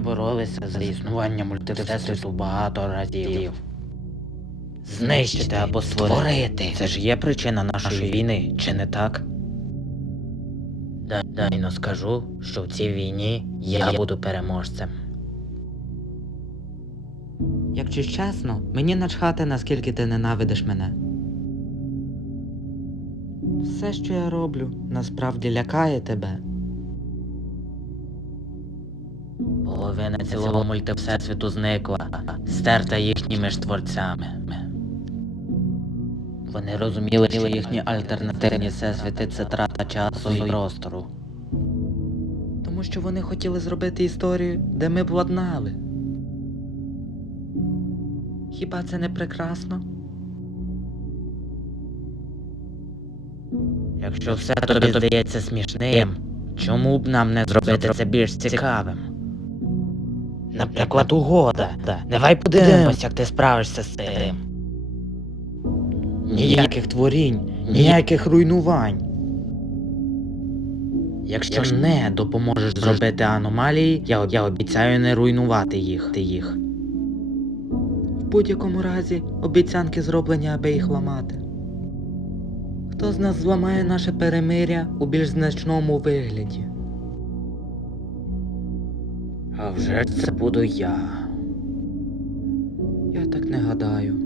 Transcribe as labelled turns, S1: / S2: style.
S1: боролися за існування мультивсесвіту багато разів. Знищити або створити – це ж є причина нашої війни, чи не так? Дай-но скажу, що в цій війні я буду переможцем. Якщо чесно, мені начхати, наскільки ти ненавидиш мене. Все, що я роблю, насправді лякає тебе. Половина цілого мультивсесвіту зникла, стерта їхніми ж творцями. Вони розуміли, що їхні альтернативні всесвіти – це трата часу і простору. Тому що вони хотіли зробити історію, де ми б владнали. Хіба це не прекрасно? Якщо все тобі здається смішним, чому б нам не зробити це більш цікавим? Наприклад, угода. Давай подивимось, як ти справишся з цим. Ніяких творінь, ніяких руйнувань. Якщо не допоможеш зробити аномалії, я обіцяю не руйнувати їх. В будь-якому разі, обіцянки зроблені, аби їх ламати. Хто з нас зламає наше перемир'я у більш значному вигляді? А вже ж це буду я. Я так не гадаю.